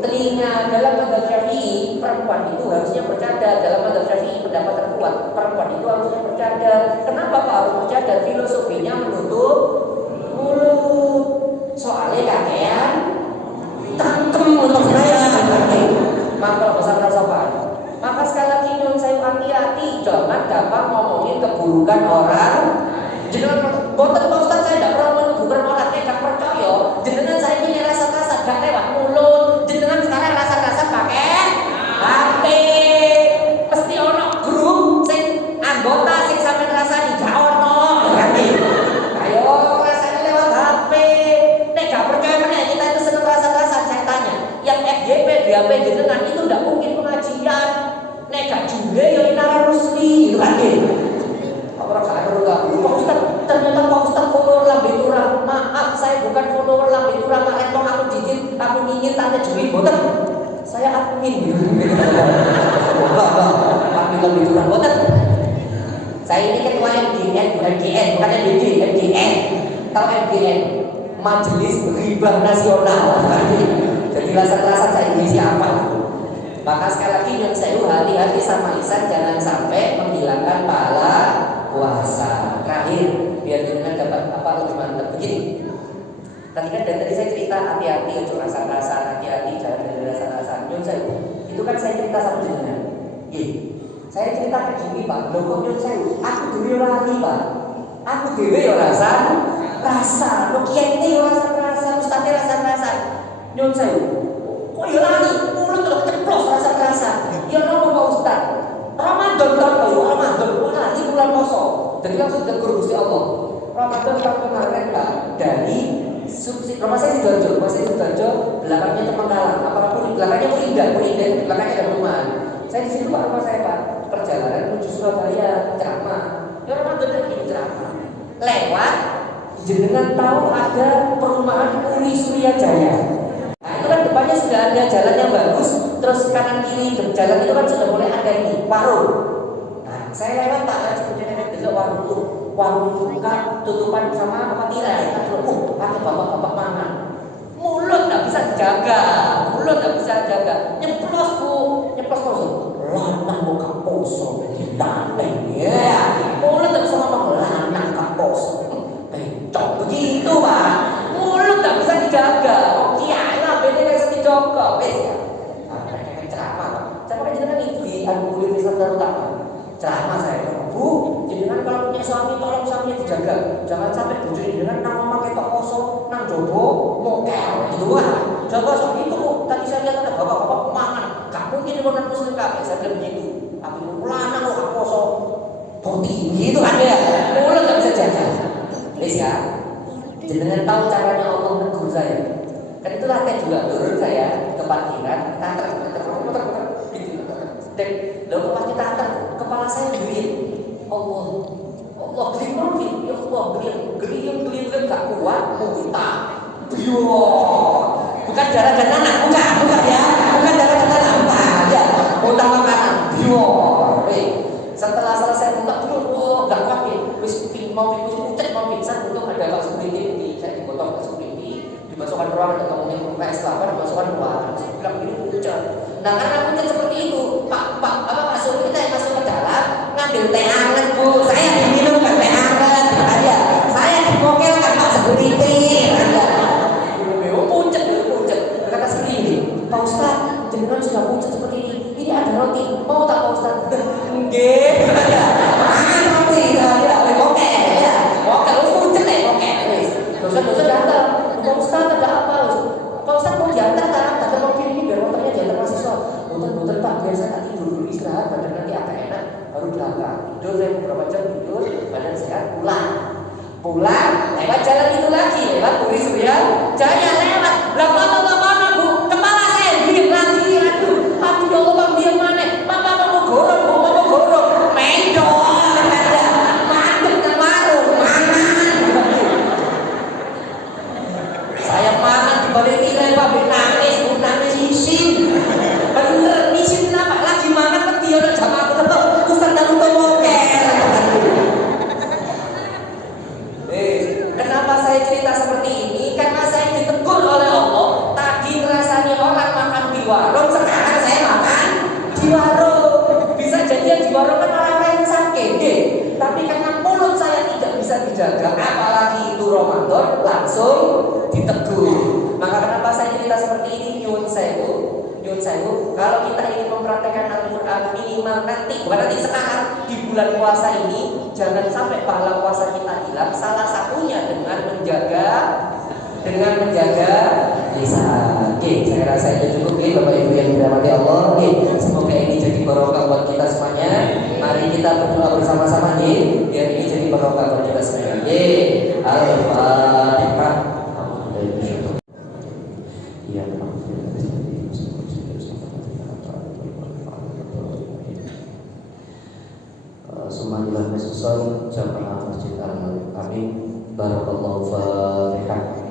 telinga. Dalam mazhab Syafi'i perempuan itu harusnya bercadar. Dalam mazhab Syafi'i pendapat terkuat perempuan itu harusnya bercadar. Kenapa Pak harus bercadar? Filosofinya menutup mulut. Soalnya kakean tangkem untuk saya. Maka besar sopan. Maka sekali lagi nyuwun saya hati-hati, jangan gampang ngomongin keburukan orang. Jenengan boten Pak Ustaz, saya tidak pernah menuduhkan orang, saya tidak percaya. Jenengan saya ini rasa-rasa gak lewat mulut. Jenengan sekarang rasa-rasa pakai hati. Pasti ono grup sing anggota sing sampean rasani gak ono. Ayo rasanya lewat HP. Nek gak percaya meneh kita itu seneng rasa-rasa, saya tanya. Yang FYP di HP jenengan itu tidak mungkin pengajian. Nek gak juga ya inara rusli lagi. Orang gak perlu gak Pak Ustaz, ternyata Pak Ustaz follower Lambe Turah. Maaf, saya bukan follower Lambe Turah. Mak retong aku digit, aku nyinyir tanya juit boten. Saya admin. Admin Lambe Turah boten. Saya ini ketua MGN, bukan MGN. Tahu MGN? Majelis Ghibah Nasional. Jadi rasa-rasa saya ini siapa? Maka sekali lagi yang saya hati-hati sama lisan, jangan sampai menghilangkan pahala puasa. Terakhir, biar dengan dapat apa lebih mantap begini. Tadi kan dari saya cerita hati-hati untuk rasa-rasa, hati-hati jangan dari rasa-rasa. Nyun saya, itu kan saya cerita sama jenengan. Saya cerita ke Jumi Pak, loh kok nyun saya, aku dulu lagi Pak, aku dulu ya rasa, lo kiai ini ya rasa, ustadznya rasa. Nyun saya, kok ya lagi, mulut lo ceplos rasa. Ya nopo Pak Ustaz, Ramadan kan Ramadan, lagi bulan puasa. Jadi langsung ditegur Gusti Allah. Ramadan tahun kemarin Pak, dari rumah saya di Sidoarjo, belakangnya Cemenggalang, apapun di belakangnya Murinda di belakangnya ada perumahan. Saya di situ Pak, rumah saya Pak, perjalanan menuju Surabaya ceramah. Ya orang bener gini ceramah. Lewat, jenengan tahu ada perumahan Uri Surya Jaya. Nah itu kan depannya sudah ada jalan yang bagus, terus kanan kiri jalan itu kan sudah mulai ada ini warung. Nah saya lewat Pak, kemudian ada warung buka tutupan sama apa tirai. Ada bapak-bapak mana? Mulut nggak bisa dijaga, nyeplos lanang buka poso, ditanteng ya, mulut nggak bisa ngomong lanang buka poso, bencong begitu Pak, mulut nggak bisa dijaga, kiai lah beda nggak bisa dijaga, ya, ceramah Pak, saya pakai jenengan di Universitas Darul Utama, ceramah saya, Bu, jenengan kalau punya suami tolong suaminya dijaga, jangan sampai bojo jenengan nang memakai tok poso, nang jowo mokel gitu kan. Coba suami itu tadi saya lihat ada bapak-bapak mangan, gak mungkin orang muslim kabeh, saya bilang begitu. Tapi lanang kok gak poso, boti gitu kan ya. Mulut gak bisa jaga. Wis ya. Jenengan tahu caranya Allah menegur saya. Kan itulah kayak juga turun saya ke parkiran, tanter gitu. Dan lalu pas kita tanter, kepala saya duit. Allah geliung, ya Allah geliung gak kuat, muntah. Bukan darah dan anak, bukan ya, bukan darah dan anak, bukan ya, muntah makanan. Setelah selesai muntah dulu, gak kuat ya, mau pingsan untuk ada bakso priti, saya dipotong bakso priti, dimasukkan ruangan atau mungkin PS 8 dimasukkan ruangan. Saya bilang ini pucat. Nah karena pucat seperti itu, Pak Suri kita yang masuk ke dalam ngambil teh hangat Bu, saya diminum kan teh hangat, ya, saya dimokel kan Pak Security, kata sendiri, Pak Ustaz, jenengan sudah pucat seperti ini ada roti, mau tak Pak Ustaz? Nggih, makan roti, ya, oke, ya, oke, lu pucat ya, oke, dosa datang, Pak Ustaz ada apa? Pak Ustaz mau diantar tak? Ada mobil ini biar motornya diantar mahasiswa. Muter Pak, biar saya tak tidur dulu istirahat, badan nanti agak enak, baru belakang. Tidur saya beberapa jam tidur, badan sehat, pulang, lewat jalan itu lagi, lewat Uri Surya Jaya lewat, mana Bu, kepala saya diam lagi, aduh ya Allah Bang diam mana, Papa mau gorong, mendol, mandek dan marung, saya makan di balik tirai Pak, nangis isin, bener isin kenapa, lagi makan peti orang sama aku, Ustaz tak lupa mokel. Kenapa saya cerita seperti ini? Karena saya ditegur oleh Allah. Tadi rasanya orang makan di warung, sekarang saya makan di warung. Bisa jadi yang di warung kan orang-orang yang sakit, tapi karena mulut saya tidak bisa dijaga, apalagi itu Ramadan, langsung ditegur. Maka kenapa saya cerita seperti ini? Nyun sewu, kalau kita ingin mempraktekkan Al-Quran minimal bukan sekarang di bulan puasa ini, jangan sampai pahala puasa kita hilang. Salah satunya dengan menjaga lisan. Saya rasa itu cukup Bapak Ibu yang dirahmati Allah. Semoga ini jadi barokah buat kita semuanya. Mari kita berdoa bersama-sama biar ini jadi barokah buat kita semuanya. Al-Fatihah. Sumailah mesusun jamaah Masjid Al-Amin. Barakallahu Fatihah.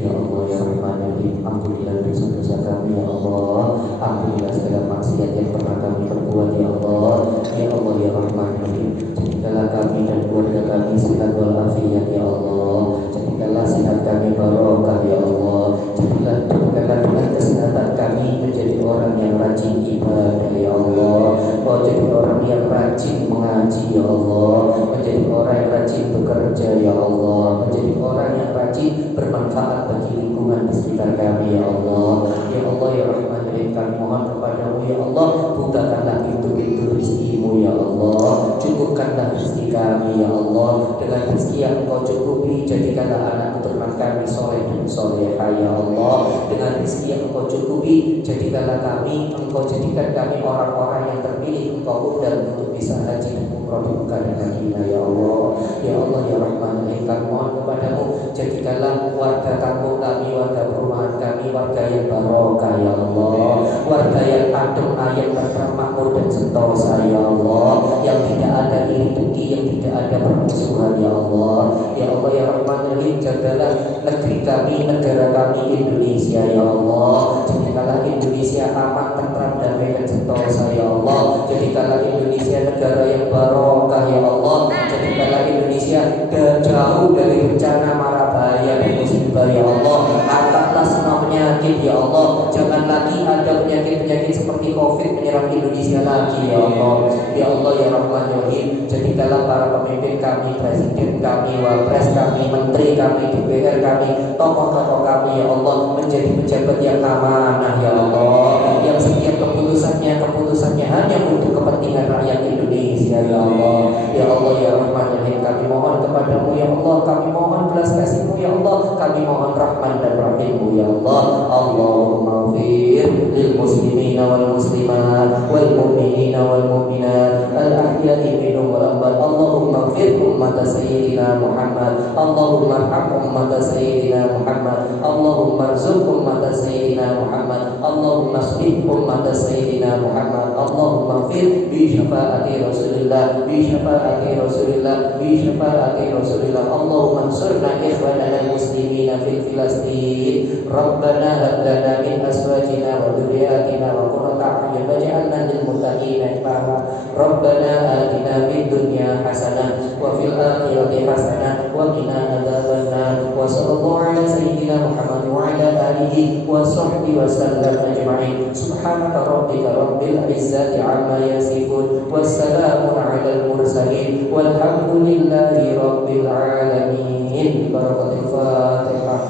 Ya Allah ya Rahman ya Rahim, ampunilah dosa-dosa kami ya Allah, ampunilah segala maksiat yang pernah kami perbuat ya Allah. Ya Allah ya Rahman ya Rahim, jadikanlah kami dan keluarga kami sehat walafiat ya Allah, jadikanlah sehat kami barokah ya Allah, jadikanlah dengan kesehatan kami menjadi orang yang rajin ibadah ya Allah, jadi orang yang rajin mengaji ya Allah, menjadi orang yang rajin bekerja ya Allah, menjadi orang yang rajin bermanfaat bagi lingkungan di sekitar kami ya Allah. Ya Allah ya Rahman ya Rahim, kami mohon kepadamu ya Allah, bukakanlah pintu-pintu rezeki-Mu ya Allah, cukupkanlah rezeki kami ya Allah dengan rezeki yang Engkau cukupi, jadikanlah anak keturunan kami soleh dan soleha ya Allah. Dengan rezeki yang Engkau cukupi, jadikanlah kami, Engkau jadikan kami orang-orang yang terpilih Engkau undang untuk bisa haji dan umroh di Mekah dan Madinah ya Allah. Ya Allah ya Rahman kami mohon kepadamu, jadikanlah warga kampung kami, warga perumahan kami, warga yang barokah ya Allah, warga yang adem ayem, tentram, makmur dan sentosa ya Allah, yang tidak ada iri dengki, yang tidak ada permusuhan ya Allah. Ya Allah ya Rahman Rahim, jagalah negeri kami, negara kami Indonesia ya Allah. Jadikanlah Indonesia aman, tentram, damai dan sentosa ya Allah. Jadikanlah Indonesia negara yang barokah ya Allah. Jadikanlah Indonesia jauh dari bencana mara bahaya dan musibah ya Allah. Angkatlah semua penyakit ya Allah. Jangan lagi ada penyakit-penyakit seperti COVID menyerang Indonesia lagi ya Allah. Ya Allah ya Rahman Rahim, jadikanlah para pemimpin kami, presiden kami, wapres kami, menteri kami, DPR kami, tokoh-tokoh kami ya Allah menjadi pejabat yang amanah ya Allah, yang setiap keputusannya hanya untuk kepentingan rakyat Indonesia ya Allah. Ya Allah ya Rahman Rahim, kami mohon kepadamu ya Allah, kami mohon belas kasihmu ya Allah, kami mohon rahman dan rahimmu ya Allah. Allahumma fir lil muslimina wal muslimat wal mu'minina wal mu'minat al ahya'i minhum wal amwat. Allahumma fir ummat sayyidina Muhammad, Allahumma arham ummat sayyidina Muhammad, Allahumma arzuq ummat sayyidina Muhammad, Allahumma aslih ummat sayyidina Muhammad, Allahumma fir bi syafaati Rasulillah, bi syafaati Rasulillah, bi syafaati Rasulillah. Allahumma ansurna ikhwanana muslimina fil Filastin. Rabbana hab lana min azwajina wa dhurriyyatina wa qurrata a'yun waj'alna lil muttaqina imama. Rabbana atina fid dunya hasanah wa fil akhirati hasanah wa qina adzabannar. Wa sallallahu ala sayyidina Muhammad wa ala alihi wa sahbihi wa sallam ajma'in. Subhanaka rabbika rabbil izzati amma yasifun, wassalamun alal mursalin, walhamdulillahi rabbil alamin. Barakatul Fatihah.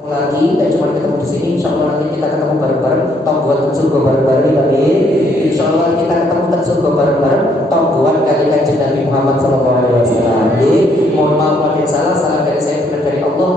Lagi tidak cuma ketemu di sini, insya Allah nanti kita ketemu bareng-bareng, tok buat surga bareng-bareng lagi. Insya Allah kita ketemu dan surga bareng-bareng, tok buat kali kajian Nabi Muhammad SAW. Mohon maaf yang salah dari saya, benar dari Allah.